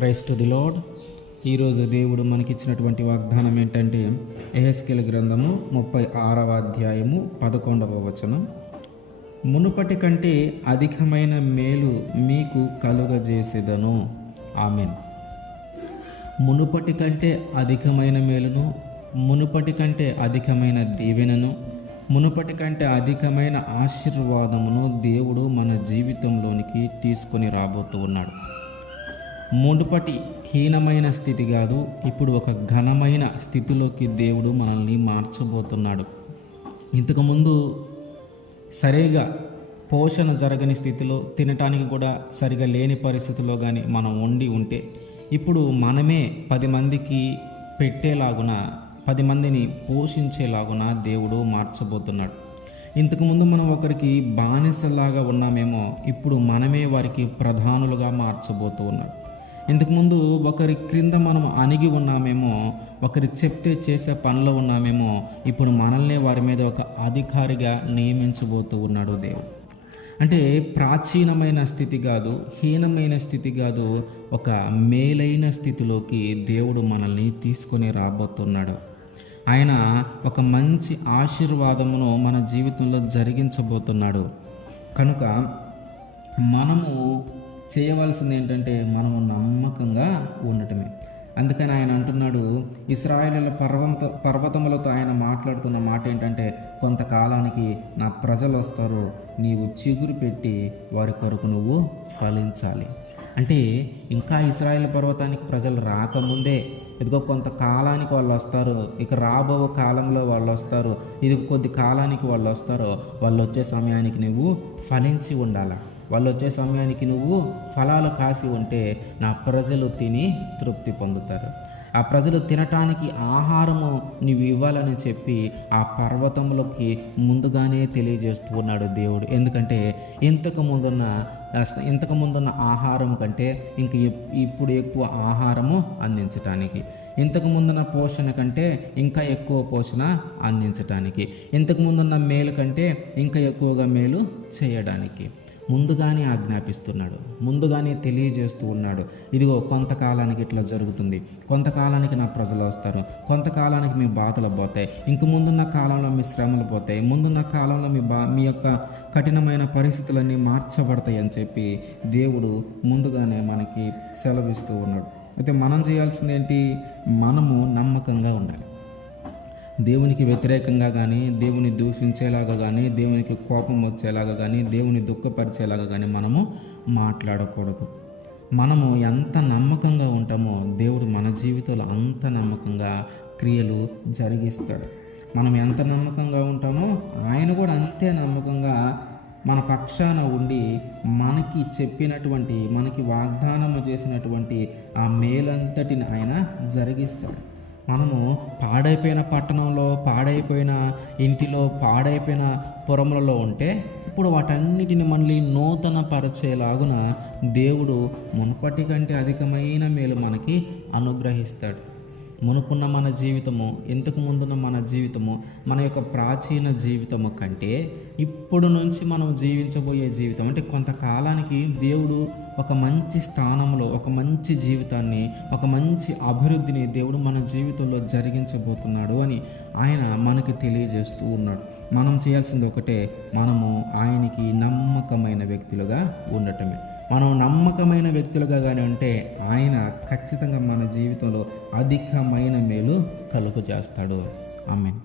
Praise to the lord. ఈరోజు దేవుడు మనకిచ్చినటువంటి వాగ్దానం ఏంటంటే యెహెజ్కేలు గ్రంథము 36వ అధ్యాయము 11వ వచనం. మునుపటి కంటే అధికమైన మేలు మీకు కలుగజేసేదను. ఆమేన్. మునుపటి కంటే అధికమైన మేలును, మునుపటి కంటే అధికమైన దీవెనను, మునుపటి కంటే అధికమైన ఆశీర్వాదమును దేవుడు మన జీవితంలోనికి తీసుకొని రాబోతూ ఉన్నాడు. మునుపటి హీనమైన స్థితి కాదు, ఇప్పుడు ఒక ఘనమైన స్థితిలోకి దేవుడు మనల్ని మార్చబోతున్నాడు. ఇంతకుముందు సరిగా పోషణ జరగని స్థితిలో, తినటానికి కూడా సరిగా లేని పరిస్థితిలో కానీ మనం ఉండి ఉంటే, ఇప్పుడు మనమే 10 మందికి పెట్టేలాగున, 10 మందిని పోషించేలాగున దేవుడు మార్చబోతున్నాడు. ఇంతకుముందు మనం ఒకరికి బానిసలాగా ఉన్నామేమో, ఇప్పుడు మనమే వారికి ప్రధానులుగా మార్చబోతూ ఉన్నాడు. ఇంతకుముందు ఒకరి క్రింద మనం అణిగి ఉన్నామేమో, ఒకరి చెప్తే చేసే పనిలో ఉన్నామేమో, ఇప్పుడు మనల్ని వారి మీద ఒక అధికారిగా నియమించబోతూ ఉన్నాడు దేవుడు. అంటే ప్రాచీనమైన స్థితి కాదు, హీనమైన స్థితి కాదు, ఒక మేలైన స్థితిలోకి దేవుడు మనల్ని తీసుకొని రాబోతున్నాడు. ఆయన ఒక మంచి ఆశీర్వాదమును మన జీవితంలో జరిగించబోతున్నాడు. కనుక మనము చేయవలసింది ఏంటంటే మనము నమ్మకంగా ఉండటమే. అందుకని ఆయన అంటున్నాడు, ఇశ్రాయేలీయుల పర్వతములతో ఆయన మాట్లాడుతున్న మాట ఏంటంటే, కొంతకాలానికి నా ప్రజలు వస్తారు, నీవు చిగురు పెట్టి వారి కొరకు నువ్వు ఫలించాలి. అంటే ఇంకా ఇశ్రాయేల్ పర్వతానికి ప్రజలు రాకముందే, ఇదిగో కొంతకాలానికి వాళ్ళు వస్తారు, ఇక రాబో కాలంలో వాళ్ళు వస్తారు, ఇది కొద్ది కాలానికి వాళ్ళు వస్తారు, వాళ్ళు వచ్చే సమయానికి నువ్వు ఫలించి ఉండాలి. వాళ్ళు వచ్చే సమయానికి నువ్వు ఫలాలు కాసి ఉంటే నా ప్రజలు తిని తృప్తి పొందుతారు. ఆ ప్రజలు తినటానికి ఆహారము నీవు ఇవ్వాలని చెప్పి ఆ పర్వతంలోకి ముందుగానే తెలియజేస్తూ ఉన్నాడు దేవుడు. ఎందుకంటే ఇంతకు ముందున్న ఆహారం కంటే ఇంక ఇప్పుడు ఎక్కువ ఆహారము అందించటానికి, ఇంతకు ముందున్న పోషణ కంటే ఇంకా ఎక్కువ పోషణ అందించటానికి, ఇంతకు ముందున్న మేలు కంటే ఇంకా ఎక్కువగా మేలు చేయడానికి ముందుగానే ఆజ్ఞాపిస్తున్నాడు, ముందుగానే తెలియజేస్తూ ఉన్నాడు. ఇదిగో కొంతకాలానికి ఇట్లా జరుగుతుంది, కొంతకాలానికి నా ప్రజలు వస్తారు, కొంతకాలానికి మీ బాధలు పోతాయి, ఇంక ముందున్న కాలంలో మీ శ్రమలు పోతాయి, ముందున్న కాలంలో మీ యొక్క కఠినమైన పరిస్థితులన్నీ మార్చబడతాయి అని చెప్పి దేవుడు ముందుగానే మనకి సెలవిస్తూ ఉన్నాడు. అయితే మనం చేయాల్సింది ఏంటి? మనము నమ్మకంగా ఉండాలి. దేవునికి వ్యతిరేకంగా కానీ, దేవుని దూషించేలాగా కానీ, దేవునికి కోపం వచ్చేలాగా కానీ, దేవుని దుఃఖపరిచేలాగా కానీ మనము మాట్లాడకూడదు. మనము ఎంత నమ్మకంగా ఉంటామో దేవుడు మన జీవితంలో అంత నమ్మకంగా క్రియలు జరిగిస్తాడు. మనం ఎంత నమ్మకంగా ఉంటామో ఆయన కూడా అంతే నమ్మకంగా మన పక్షాన ఉండి మనకి చెప్పినటువంటి, మనకి వాగ్దానము చేసినటువంటి ఆ మేలంతటిని ఆయన జరిగిస్తాడు. మనము పాడైపోయిన పట్టణంలో, పాడైపోయిన ఇంటిలో, పాడైపోయిన పురములలో ఉంటే ఇప్పుడు వాటన్నిటిని మళ్ళీ నూతన పరిచేలాగున దేవుడు మునుపటి కంటే అధికమైన మేలు మనకి అనుగ్రహిస్తాడు. మునుపున్న మన జీవితము, ఇంతకు ముందున్న మన జీవితము, మన యొక్క ప్రాచీన జీవితము కంటే ఇప్పుడు నుంచి మనం జీవించబోయే జీవితం అంటే కొంతకాలానికి దేవుడు ఒక మంచి స్థానంలో, ఒక మంచి జీవితాన్ని, ఒక మంచి అభివృద్ధిని దేవుడు మన జీవితంలో జరిగించబోతున్నాడు అని ఆయన మనకి తెలియజేస్తూ ఉన్నాడు. మనం చేయాల్సింది ఒకటే, మనము ఆయనకి నమ్మకమైన వ్యక్తులుగా ఉండటమే. మనం నమ్మకమైన వ్యక్తులుగా కానీ ఉంటే ఆయన ఖచ్చితంగా మన జీవితంలో అధికమైన మేలు కలుగజేస్తాడు. ఆమేన్.